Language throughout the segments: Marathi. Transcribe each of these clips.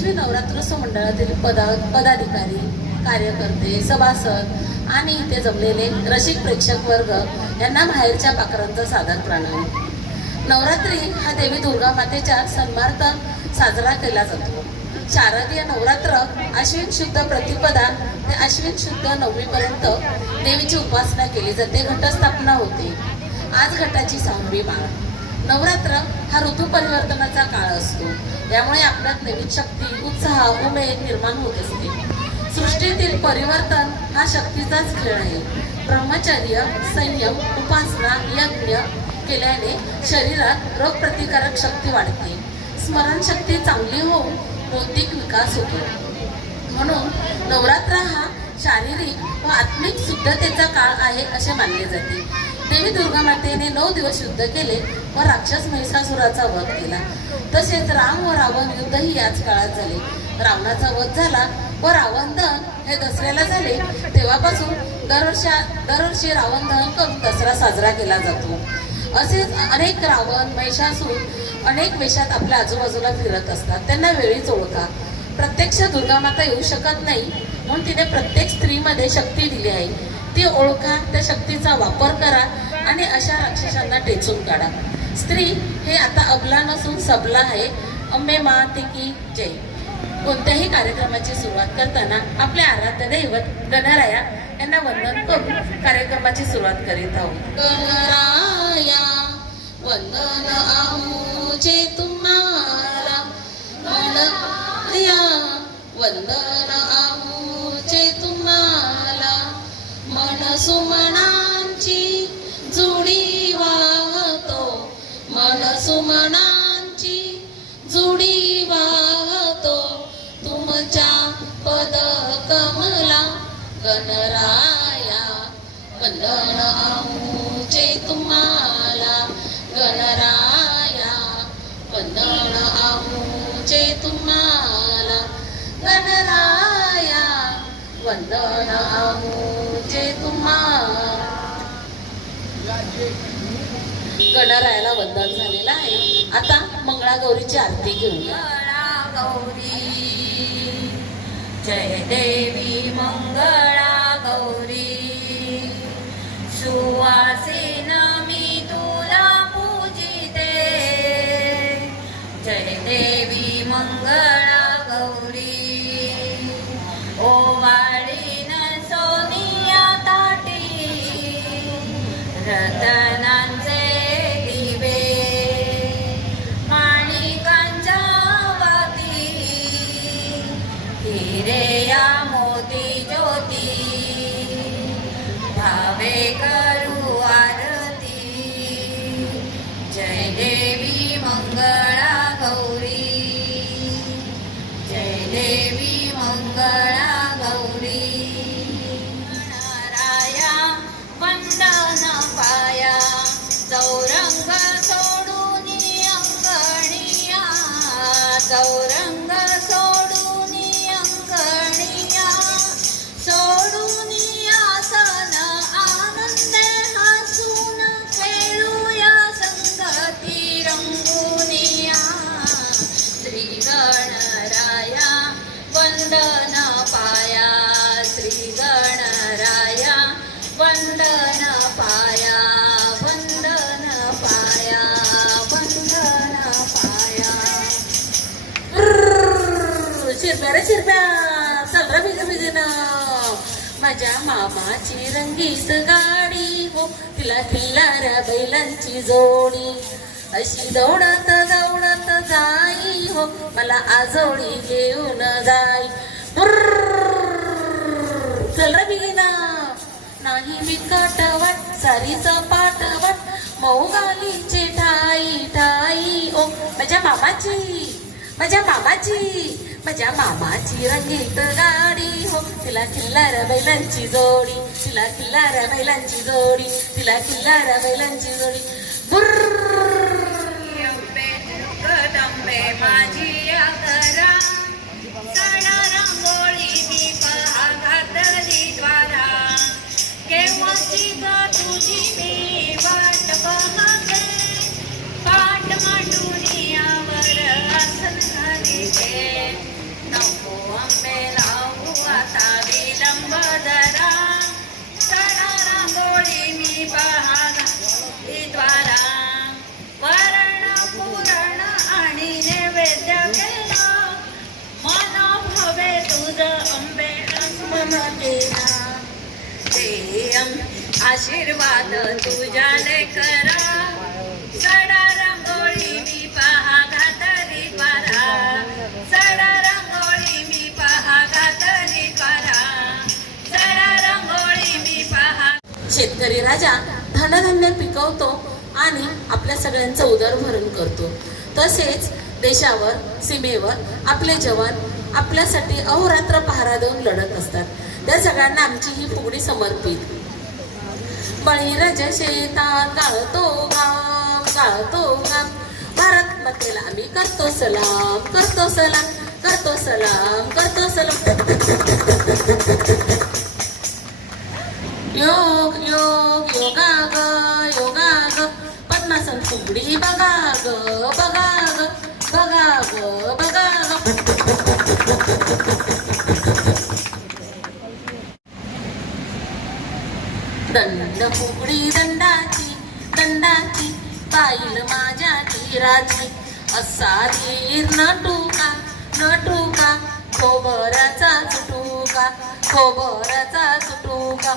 श्री नवरात्रोत्सव मंडळातील पदाधिकारी, कार्यकर्ते, सभासद आणि इथे जमलेले रसिक प्रेक्षक वर्ग यांना माहेरच्या पाखरांचा सादर प्रणाम. नवरात्री हा देवी दुर्गा मातेच्या सन्मार्थ साजरा केला जातो. शारदीय नवरात्र आश्विन शुद्ध प्रतिपदा ते आश्विन शुद्ध नवमीपर्यंत देवीची उपासना केली जाते. घटस्थापना होते. आज घटाची 6वी माळ. नवरात्र हा ऋतू परिवर्तनाचा काळ असतो. यामुळे आपल्यात नवीन शक्ती, उत्साह, उमेद निर्माण होत असते. सृष्टीतील परिवर्तन हा शक्तीचाच खेळ आहे. ब्रह्मचर्य, संयम, उपासना, यज्ञ केल्याने शरीरात रोगप्रतिकारक शक्ती वाढते. स्मरणशक्ती चांगली होऊन बौद्धिक विकास होतो. म्हणून नवरात्र हा शारीरिक व आत्मिक शुद्धतेचा काळ आहे असे मानले जाते. देवी दुर्गा मातेने 9 दिवस युद्ध केले व राक्षस महिषासुराचा वध केला. तसेच राम व रावण युद्धही याच काळात झाले. रावणाचा वध झाला व रावण दहन हे दसऱ्याला झाले. तेव्हापासून दरवर्षी रावण दहन करून दसरा साजरा केला जातो. असेच अनेक रावण, महिषासूर अनेक वेशात आपल्या आजूबाजूला फिरत असतात. त्यांना वेळीच ओळखा. प्रत्यक्ष दुर्गा माता येऊ शकत नाही म्हणून तिने प्रत्येक स्त्रीमध्ये शक्ती दिली आहे. ती ओळखा, त्या शक्तीचा वापर करा आणि अशा राक्षसांना टेचून काढा. स्त्री हे आता अबला नसून सबला आहे. अंबे माते की जय. कोणत्याही कार्यक्रमाची सुरुवात करताना आपले आराध्य दैवत गणराया यांना वंदन करून कार्यक्रमाची सुरुवात करीत आहोत. गणराया वंदन आमुचे तुम्हाला, गणराया वंदन आमुचे तुम्हाला. मन सुमनांची जुडी वाहतो, मन सुमनांची जुडी वाहतो. तुमच्या पद कमला गणराया वंदन आमुचे तुम्हाला. गणराया वंदन आमुचे तुम्हाला. गणराया वंदन आमुचे तुम्हाला. गणरायाला वंदन झालेलं आहे. आता मंगळागौरीची आरती घेऊया. गौरी जय देवी मंगळा गौरी. सुवासिन मी तुला पूजिते. जय देवी मंगळा गौरी. ओवाळीन सोनिया ताटी रतनांचे दिवे. माणिकांच्या वाती हिरे मोती ज्योती. भावे करू आरती. जय देवी मंगळा गौरी. जय देवी मंगळा गौरी. गणराया वंदन पाया. चौरंग सोडून अंगणिया. चौरंग सोडून अंगणिया. सोडून आसन आनंदे हसून खेळूया संगती रंगुनिया. श्री गणराया वंदन पाया. श्री गणराया वंदन पाया. वंदन पाया. वंदन पाया. शिरप्या रे शिरप्या, चल रे बिग बिगीनं. माझ्या मामाची रंगीत गाडी हो, तिला खिल्लाऱ्या बैलांची जोडी. अशी दौडत दौडत जाई हो, मला आजोळी घेऊन जाई. चल रे बिगीना. नाही बिकट वाट सारीच पाट वाट, मऊ गालीचे ठाई ठाई ओ. माझ्या मामाची, माझ्या मामाची, माझ्या मामाची रंगीत गाडी हो, तिला खिल्लाऱ्या बैलांची जोडी. तिला खिल्लाऱ्या बैलांची जोडी. तिला खिल्लाऱ्या बैलांची जोडी. कदंबे माझी अकरा. सडा रांगोळी मी घातली द्वारा. केव्हाची ग तुझी मी वाट पाहते. पाठ मांडून यावर आसन घालीते. आशीर्वाद तुझ्या लेकरा सडा रांगोळी मी पहा घातली पारा सडा रांगोळी मी पहा घातली पारा सडा रांगोळी मी पहा. शेतकरी राजा धनधान्य पिकवतो आणि आपल्या सगळ्यांचं उदरभरण करतो. तसेच देशावर सीमेवर आपले जवान आपल्यासाठी अहोरात्र पहारा देऊन लढत असतात. त्या सगळ्यांना आमची ही फुगडी समर्पित. बळीराजा शेतात गाळतो घाम गाळतो घाम भारत मातेला आम्ही करतो सलाम करतो सलाम करतो सलाम करतो सलाम. योग योग योगा ग पद्मासन फुगडी बघा ग बघा ग बघा ग बघा ग. दंड फुगडी दंडाची दंडाची पाहिल माझ्या धीराची असा धीर नटुका नटुका खोबऱ्याचा चुटुका खोबऱ्याचा चुटुका.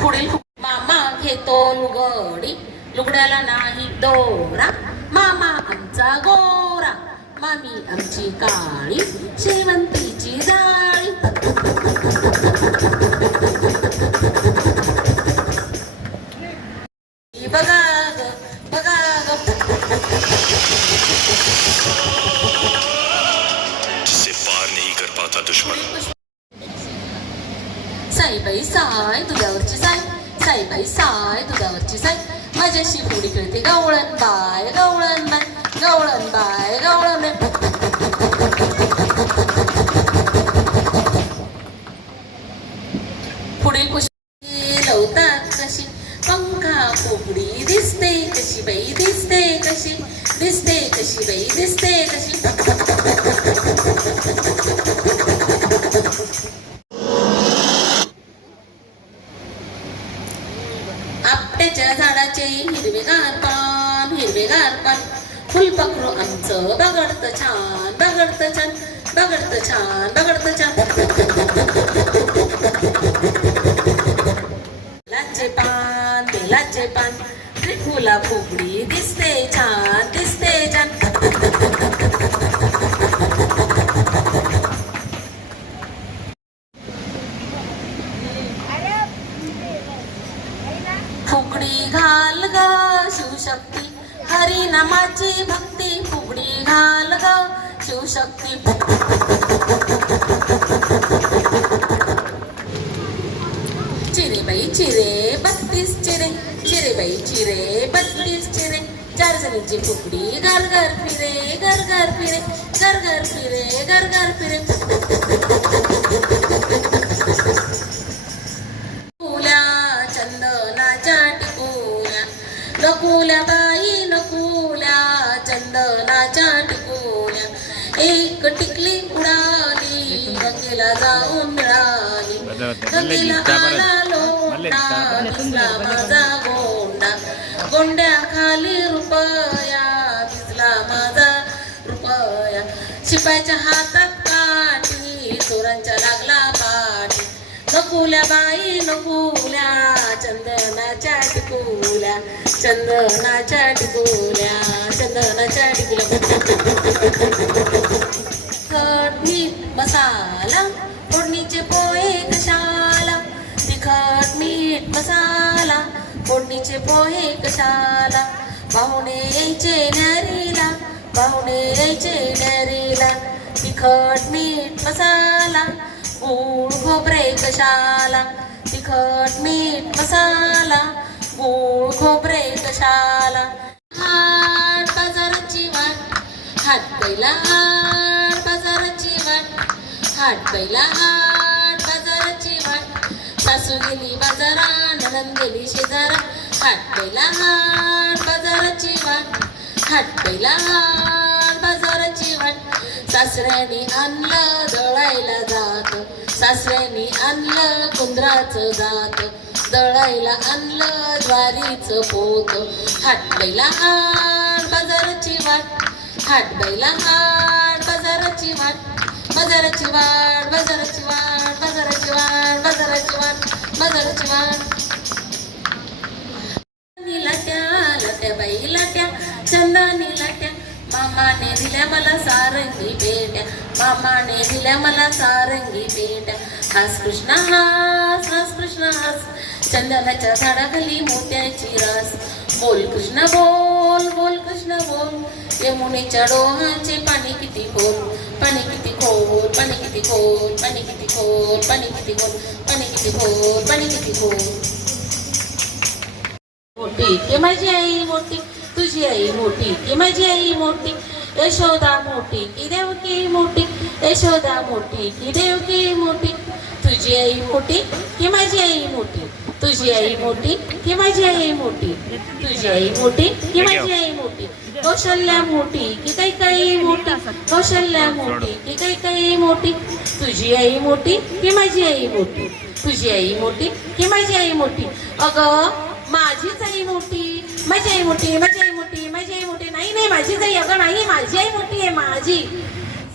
पुढील मामा घेतो लुगडी लुगड्याला नाही दोरा मामा आमचा गोरा मामी आमची काळी शेवंतीची जाळी. बघा ग बघा ग. जिसे पार नहीं कर पाता दुश्मन. साईबाई साय तुझ्यावरची साय साईबाई साय तुझ्यावरची साय माझ्याशी फुगडी खेळते गवळण बाय गवळण बाय गवळण बाय गवळण बाय. पुढील पुष्पी लवतात कशी पंखा फुगडी दिसते कशी बाई दिसते कशी दिसते कशी बाई दिसते कशी. आपट्याच्या झाडाचे हिरवेगार पान फुलपाखरू आमचं बघडतं छान बघडतं छान बघडतं छान बघडतं छान. बेलाचे पान त्रिफुला फुगडी दिसते छान दिसते छान. फुगडी घाल ग शिवशक्ती हरिनामाची भक्ती फुगडी घाल ग शिवशक्ती. चिरे बाई चिरे 32 चिरे चिरे बाई चिरे 32 चिरे 4 जणींची फुगडी घर घर फिरे घर घर फिरे घर घर फिरे घर घर फिरे. चंदनाच्या टिकुल्या नकुल्या बाई नकुल्या चंदनाच्या टिकुल्या एक टिकली उडाली गंगेला जाऊन मिळाली गंगेला आला लोंढा भिजला माझा गोंडा गोंड्या खाली रुपया भिजला माझा रुपया. शिपायाच्या हातात काठी चोरांच्या लागला पाठी नकुल्या बाई नकुल्या चंदनाच्या टिकुल्या चंदनाच्या टिकुल्या चंदनाच्या टिकुल्या. तिखट मीठ मसाला फोडणीचे पोहे कशाला तिखट मीठ मसाला फोडणीचे पोहे कशाला. पाहुणे यायचे न्यारीला पाहुणे यायचे न्यारीला तिखट मीठ मसाला गूळ खोबरे कशाला तिखट मीठ मसाला गूळ खोबरे कशाला. हाट बाजाराची वाट हाट पहिला हाट बाजाराची वाट हाट पहिला हाट बाजाराची वाट सासू गेली बाजारा नणंद गेली शेजारा हाट पहिला हाट बाजाराची वाट हाट पहिला हाट बाजाराची वाट. सासऱ्याने आणलं दळायला जात सासऱ्याने आणलं कुंद्राचं जात दळायला आणलं ज्वारीचं पोत हाट बैला हाट बाजाराची वाट हाट बैला हाट बाजाराची वाट बाजाराची वाट बाजाराची वाट बाजाराची वाट बाजाराची वाट बाजाराची वाट लाट्या लाट्या बाई लाट्या चंदानी लाट्या मामाने दिल्या मला सारंगी पेट्या मामाने दिल्या मला सारंगी पेट्या हास कृष्ण हास कृष्ण हास चंदनाच्या झाडाखाली मोत्याची रास बोल कृष्ण बोल बोल कृष्ण बोल यमुनेच्या डोहाचे पाणी किती खोल पाणी किती खोल पाणी किती खोल पाणी किती खोल पाणी किती खोल पाणी किती खोल पाणी किती खोल मोठी की माझी आई मोठी तुझी आई मोठी की माझी आई मोठी यशोदा मोठी की देवकी मोठी यशोदा मोठी की देवकी मोठी तुझी आई मोठी की माझी आई मोठी तुझी आई मोठी की माझी आई मोठी तुझी आई मोठी की माझी आई मोठी कौशल्या मोठी की काही मोठी कौशल्या मोठी की काही मोठी तुझी आई मोठी की माझी आई मोठी तुझी आई मोठी की माझी आई मोठी अगं माझीच आई मोठी माझी आई मोठी माझी आई मोठी माझी आई मोठी नाही नाही माझीच आई अगं नाही माझी आई मोठी आहे माझी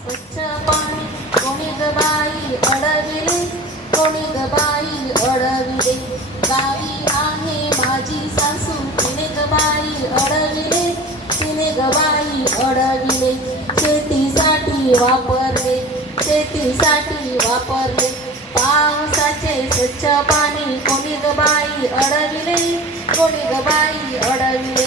स्वच्छ पाणी कोणी ग बाई अडविले कोणी ग बाई अडविले गावी आहे माझी सासू तिने ग बाई अडविले तिने ग बाई अडविले शेतीसाठी वापरले शेतीसाठी वापरले पावसाचे स्वच्छ पाणी कोणी ग बाई अडविले कोणी ग बाई अडविले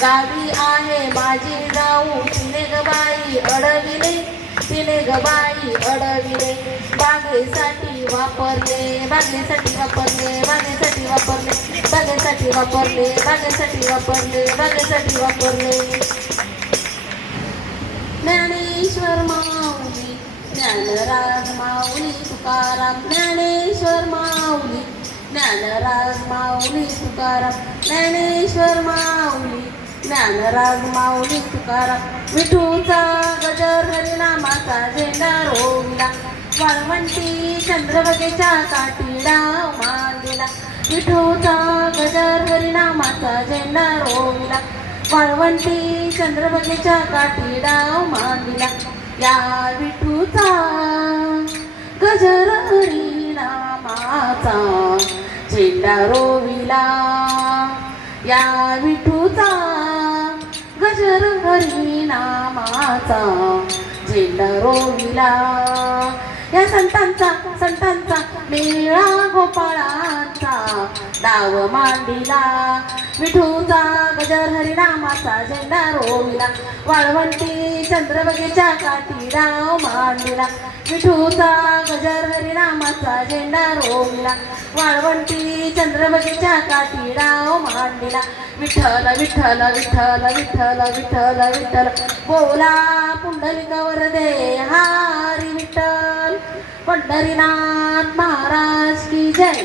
गावी आहे माझी जाऊ तिने ग बाई अडविले तिने ग बाई अडविले बागेसाठी वापरले बागेसाठी वापरले बागेसाठी वापरले बागेसाठी वापरले बागेसाठी वापरले बागेसाठी वापरले ज्ञानेश्वर माऊली ज्ञानराज माऊली तुकाराम ज्ञानेश्वर माऊली ज्ञानराज माऊली तुकाराम ज्ञानेश्वर माऊली ज्ञानराज माऊली तुकाराम विठूचा गजर हरिनामाचा झेंडा रोविला वाळवंटी चंद्रभागेच्या काठी डाव मांडीला विठूचा गजर हरिनामाचा झेंडा रोविला वाळवंटी चंद्रभागेच्या काठी डाव मांडीला या विठूचा गजर हरिनामाचा झेंडा रोविला या विठूचा गजर हरिनामाचा झेंडा रोविला या संतांचा मेळा गोपाळांचा डाव मांडीला विठूचा गजर हरिनामाचा झेंडा रोविला वाळवंटी चंद्रभागेच्या काठी डाव मांडीला विठूचा गजर हरिनामाचा झेंडा रोविला वाळवंटी चंद्रभागेच्या काठी डाव मांडीला विठ्ठल विठ्ठल विठ्ठल विठ्ठल विठ्ठल विठ्ठल बोला पुंडलिकावर दे हारी विठ्ठल पंढरीनाथ महाराज की जय.